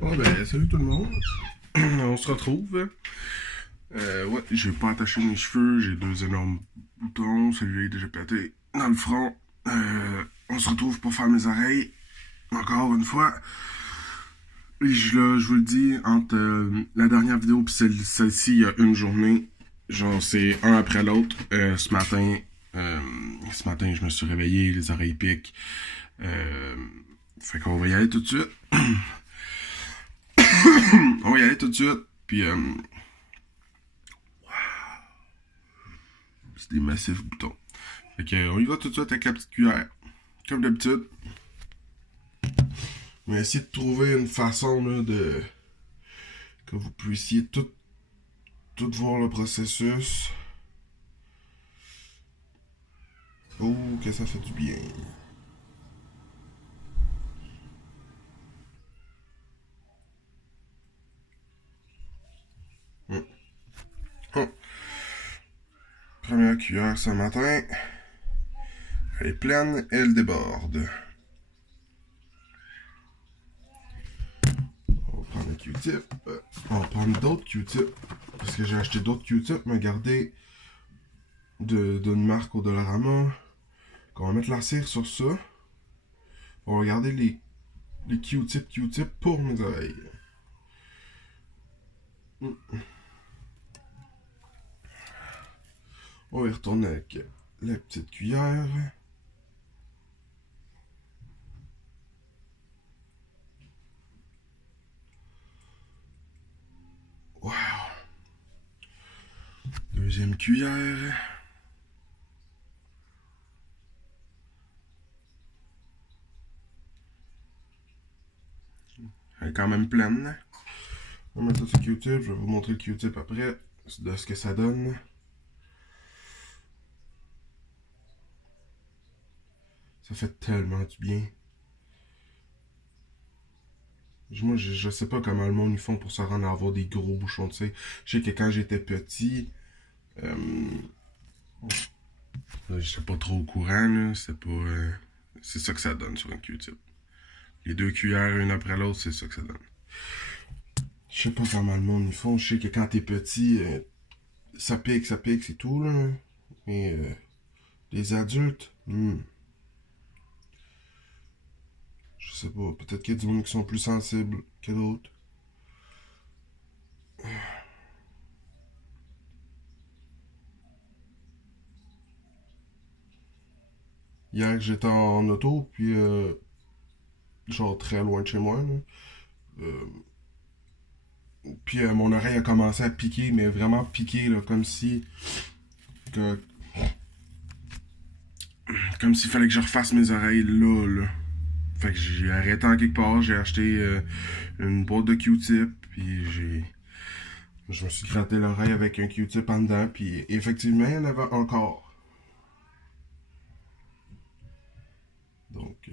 Oh ben, salut tout le monde. On se retrouve. Ouais, j'ai pas attaché mes cheveux, j'ai deux énormes boutons, celui-là est déjà pété dans le front. On se retrouve pour faire mes oreilles, encore une fois. Et je vous le dis, entre la dernière vidéo et celle-ci, il y a une journée, genre c'est un après l'autre. Ce matin, je me suis réveillé, les oreilles piquent. Fait qu'on va y aller tout de suite. On va y aller tout de suite. Puis, c'est des massifs boutons. Fait que, on y va tout de suite avec la petite cuillère. Comme d'habitude. On va essayer de trouver une façon là, de que vous puissiez tout voir le processus. Oh, que ça fait du bien. Hum. Hum. Première cuillère ce matin. Elle est pleine, elle déborde. On va prendre un Q-tip. On va prendre d'autres Q-tips. Parce que j'ai acheté d'autres Q-tips, mais gardez d'une marque au Dollarama. On va mettre la cire sur ça. On va regarder les Q-tips pour mes oreilles. On va y retourner avec la petite cuillère. Wow. Deuxième cuillère. Elle est quand même pleine. On va mettre ça sur Q-tip. Je vais vous montrer le Q-tip après de ce que ça donne. Ça fait tellement du bien. Moi, je sais pas comment le monde ils font pour se rendre à avoir des gros bouchons, tu sais. Je sais que quand j'étais petit, je sais pas trop au courant, là. C'est pas. C'est ça que ça donne sur un Q-tip. Les deux cuillères, une après l'autre, c'est ça que ça donne. Je sais pas comment le monde ils font. Je sais que quand t'es petit, ça pique, c'est tout, là. Mais les adultes, je sais pas. Peut-être qu'il y a des gens qui sont plus sensibles que d'autres. Hier, j'étais en auto, puis genre très loin de chez moi, là. Puis mon oreille a commencé à piquer, mais vraiment piquer, là, que- comme s'il fallait que je refasse mes oreilles là, là. Fait que j'ai arrêté en quelque part, j'ai acheté une boîte de Q-tip, puis je me suis gratté l'oreille avec un Q-tip en dedans, puis effectivement, il y en avait encore. Donc,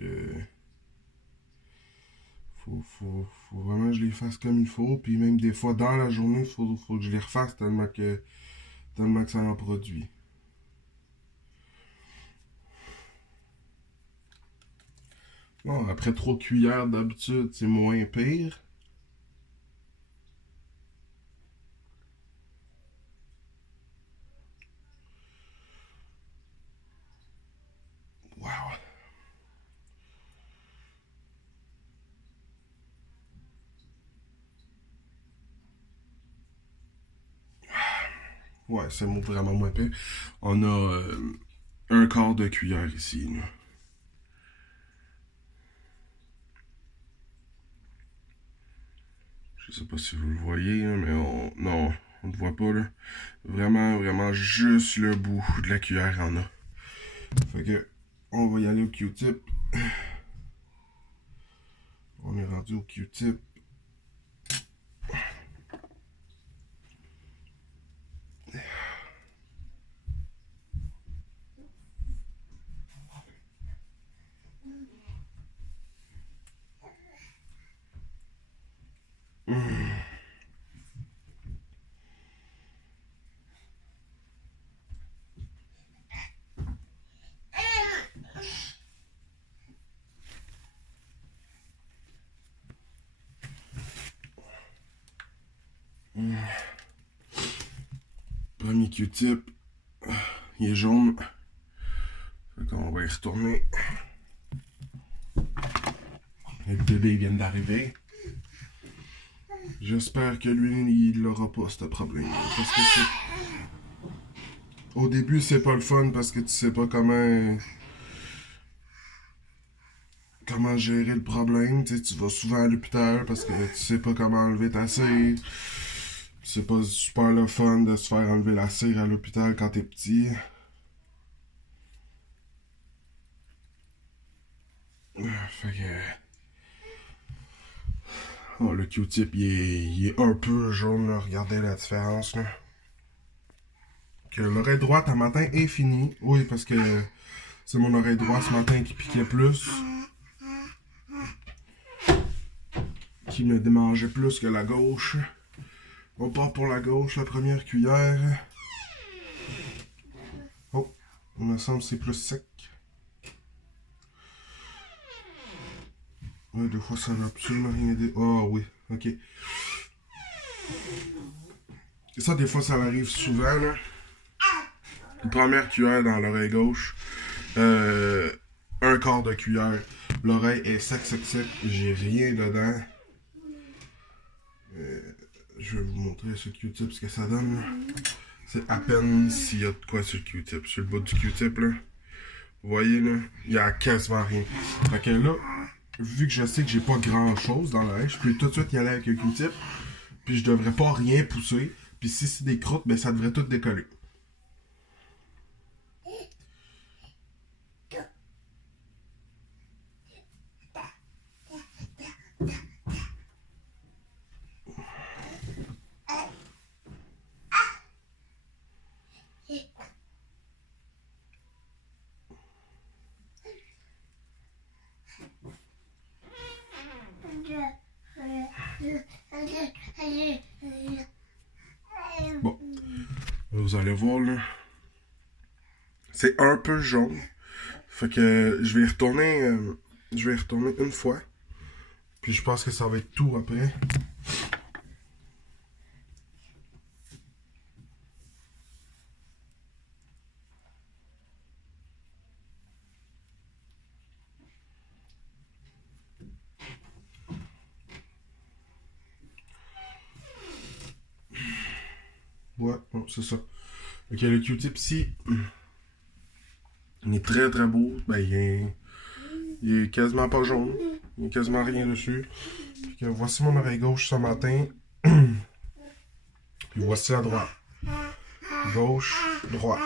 faut vraiment que je les fasse comme il faut, puis même des fois dans la journée, faut que je les refasse tellement que ça en produit. Bon, après 3 cuillères d'habitude, c'est moins pire. Wow. Ouais, c'est vraiment moins pire. On a un quart de cuillère ici. Là. Je sais pas si vous le voyez, là, mais non, on ne voit pas. Là. Vraiment, juste le bout de la cuillère en a. Fait que, on va y aller au Q-tip. On est rendu au Q-tip. Premier Q-tip. Il est jaune. Fait qu'on va y retourner. Le bébé vient d'arriver. J'espère que lui, il n'aura pas ce problème. Parce que c'est... Au début, c'est pas le fun parce que tu sais pas comment gérer le problème. Tu sais, tu vas souvent à l'hôpital parce que tu sais pas comment enlever ta cire. C'est pas super le fun de se faire enlever la cire à l'hôpital quand t'es petit. Fait que... Oh, le Q-tip, il est un peu jaune, là. Regardez la différence, là. Que l'oreille droite, un matin, est finie. Oui, parce que c'est mon oreille droite ce matin qui piquait plus. Qui me démangeait plus que la gauche. On part pour la gauche, la première cuillère. Oh, il me semble que c'est plus sec. Ouais, des fois, ça n'a absolument rien dit. Oh oui, ok. Et ça, des fois, ça arrive souvent, là. Une première cuillère dans l'oreille gauche. Un quart de cuillère. L'oreille est sec. J'ai rien dedans. Je vais vous montrer ce Q-tip, ce que ça donne, là. C'est à peine s'il y a de quoi sur le Q-tip. Sur le bas du Q-tip, là. Vous voyez, là, il y a quasiment rien. Fait que là, vu que je sais que j'ai pas grand chose dans l'oreille, je peux tout de suite y aller avec le Q-tip. Puis je devrais pas rien pousser. Puis si c'est des croûtes, ben ça devrait tout décoller. Bon, vous allez voir là, c'est un peu jaune. Fait que je vais y retourner, une fois. Puis je pense que ça va être tout après. Ouais, bon, c'est ça. Ok, le Q-tip ici, il est très beau. Ben, il est quasiment pas jaune. Il n'y a quasiment rien dessus. Puis que voici mon oreille gauche ce matin. Puis voici la droite. Gauche, droite.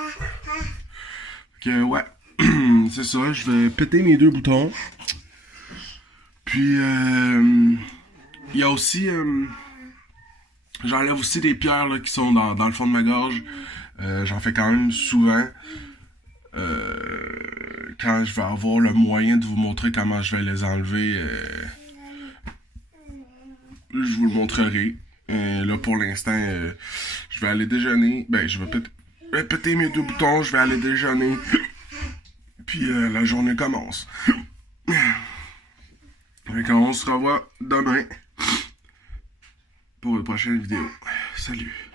Ok, ouais. C'est ça, je vais péter mes deux boutons. Puis, il y a aussi... j'enlève aussi des pierres là, qui sont dans le fond de ma gorge. J'en fais quand même souvent. Quand je vais avoir le moyen de vous montrer comment je vais les enlever, je vous le montrerai. Là, pour l'instant, je vais aller déjeuner. Ben, je vais péter mes deux boutons, je vais aller déjeuner. Puis, la journée commence. Donc, on se revoit demain pour une prochaine vidéo. Salut!